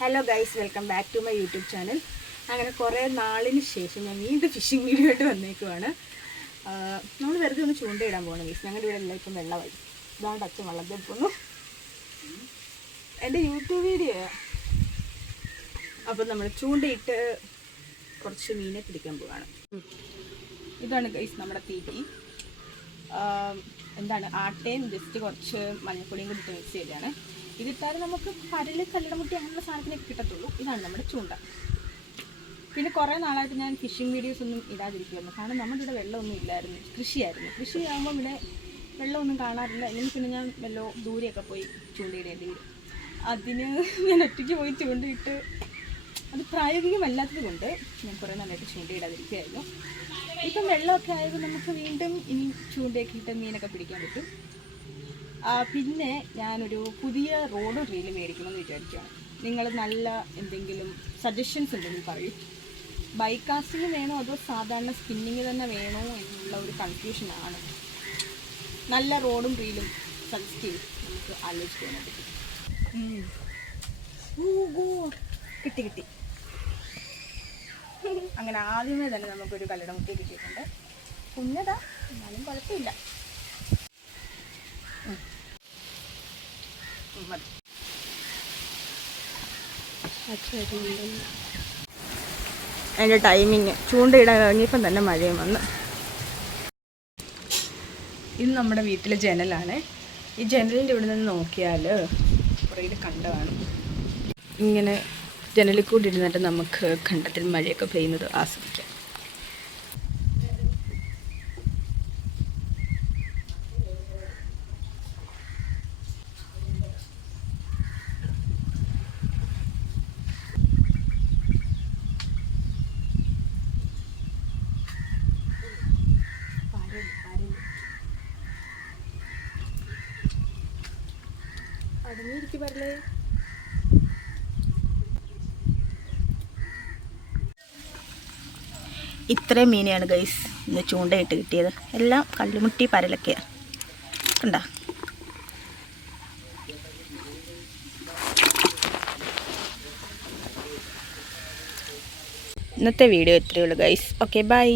Hello guys, welcome back to my YouTube channel. അങ്ങനെ കുറേ നാളിന് ശേഷം ഞാൻ വീണ്ടും ഫിഷിംഗ് വീഡിയോ ആയിട്ട് വന്നേക്കുവാണ്. നമ്മൾ വെറുതെ ഒന്ന് ചൂണ്ടയിടാൻ പോകണം ഗൈസ്. ഞങ്ങളുടെ ഇവിടെ എല്ലാം ഇപ്പം വെള്ളമായി. ഇതാണ് അച്ഛൻ വെള്ളത്തിൽ പോകുന്നു. എൻ്റെ യൂട്യൂബ് വീഡിയോ. അപ്പം നമ്മൾ ചൂണ്ടയിട്ട് കുറച്ച് മീനെ പിടിക്കാൻ പോവുകയാണ്. ഇതാണ് ഗൈസ് നമ്മുടെ തീറ്റി. എന്താണ് ആട്ടയും ജസ്റ്റ് കുറച്ച് മഞ്ഞപ്പൊടിയും കൂടി മിക്സ് ചെയ്താണ്. ഇതിട്ടാലും നമുക്ക് പരല് കല്ലടമുട്ടി അങ്ങനെയുള്ള സാധനത്തിനൊക്കെ കിട്ടത്തുള്ളൂ. ഇതാണ് നമ്മുടെ ചൂണ്ട. പിന്നെ കുറേ നാളായിട്ട് ഞാൻ ഫിഷിംഗ് വീഡിയോസ് ഒന്നും ഇടാതിരിക്കുമായിരുന്നു. കാരണം നമ്മുടെ ഇവിടെ വെള്ളമൊന്നും ഇല്ലായിരുന്നു, കൃഷിയായിരുന്നു. കൃഷിയാകുമ്പോൾ ഇവിടെ വെള്ളമൊന്നും കാണാറില്ല. അല്ലെങ്കിൽ പിന്നെ ഞാൻ വല്ലോ ദൂരെയൊക്കെ പോയി ചൂണ്ടയിടേണ്ടി വരും. അതിന് ഞാൻ ഒറ്റയ്ക്ക് പോയി ചൂണ്ടയിട്ട് അത് പ്രായോഗികമല്ലാത്തത് കൊണ്ട് ഞാൻ കുറേ നാളായിട്ട് ചൂണ്ടയിടാതിരിക്കുകയായിരുന്നു. ഇപ്പം വെള്ളമൊക്കെ ആയപ്പോൾ നമുക്ക് വീണ്ടും ഇനി ചൂണ്ടയൊക്കെ ഇട്ട് മീനൊക്കെ പിടിക്കാൻ പറ്റും. പിന്നെ ഞാനൊരു പുതിയ റോഡ് റീല് മേടിക്കണമെന്ന് വിചാരിക്കുകയാണ്. നിങ്ങൾ നല്ല എന്തെങ്കിലും സജഷൻസ് ഉണ്ടെങ്കിൽ പറയൂ. ബൈക്ക് കാസ്റ്റിംഗ് വേണോ അതോ സാധാരണ സ്പിന്നിങ് തന്നെ വേണോ എന്നുള്ള ഒരു കൺഫ്യൂഷനാണ്. നല്ല റോഡും റീലും സജസ്റ്റ് ചെയ്ത് നമുക്ക് ആലോചിക്കാൻ പറ്റും. കിട്ടി അങ്ങനെ ആദ്യമേ തന്നെ നമുക്കൊരു കല്ലടമുട്ടി കിട്ടിയിട്ടുണ്ട്. കുഞ്ഞതാ, എന്നാലും കുഴപ്പമില്ല. അതിൻ്റെ ടൈമിങ് ചൂണ്ടയിടാൻ ഇറങ്ങിയപ്പം തന്നെ മഴയും വന്നു. ഇത് നമ്മുടെ വീട്ടിലെ ജനലാണ്. ഈ ജനലിൻ്റെ ഇവിടെ നിന്ന് നോക്കിയാൽ കുറേ കണ്ടമാണ്. ഇങ്ങനെ ജനലിൽ കൂടി ഇരുന്നിട്ട് നമുക്ക് കണ്ടത്തിൽ മഴയൊക്കെ പെയ്യുന്നത് ആസ്വദിക്കാം. അടങ്ങിയിരിക്കും പറലേ. ഇത്രയും മീനെയാണ് ഗൈസ് ഇന്ന് ചൂണ്ടയിട്ട് കിട്ടിയത്. എല്ലാം കല്ലുമുട്ടി പരലൊക്കെയാണ്. കണ്ടോ? ഇന്നത്തെ വീഡിയോ ഇത്രയേ ഉള്ളൂ ഗൈസ്. Okay, by.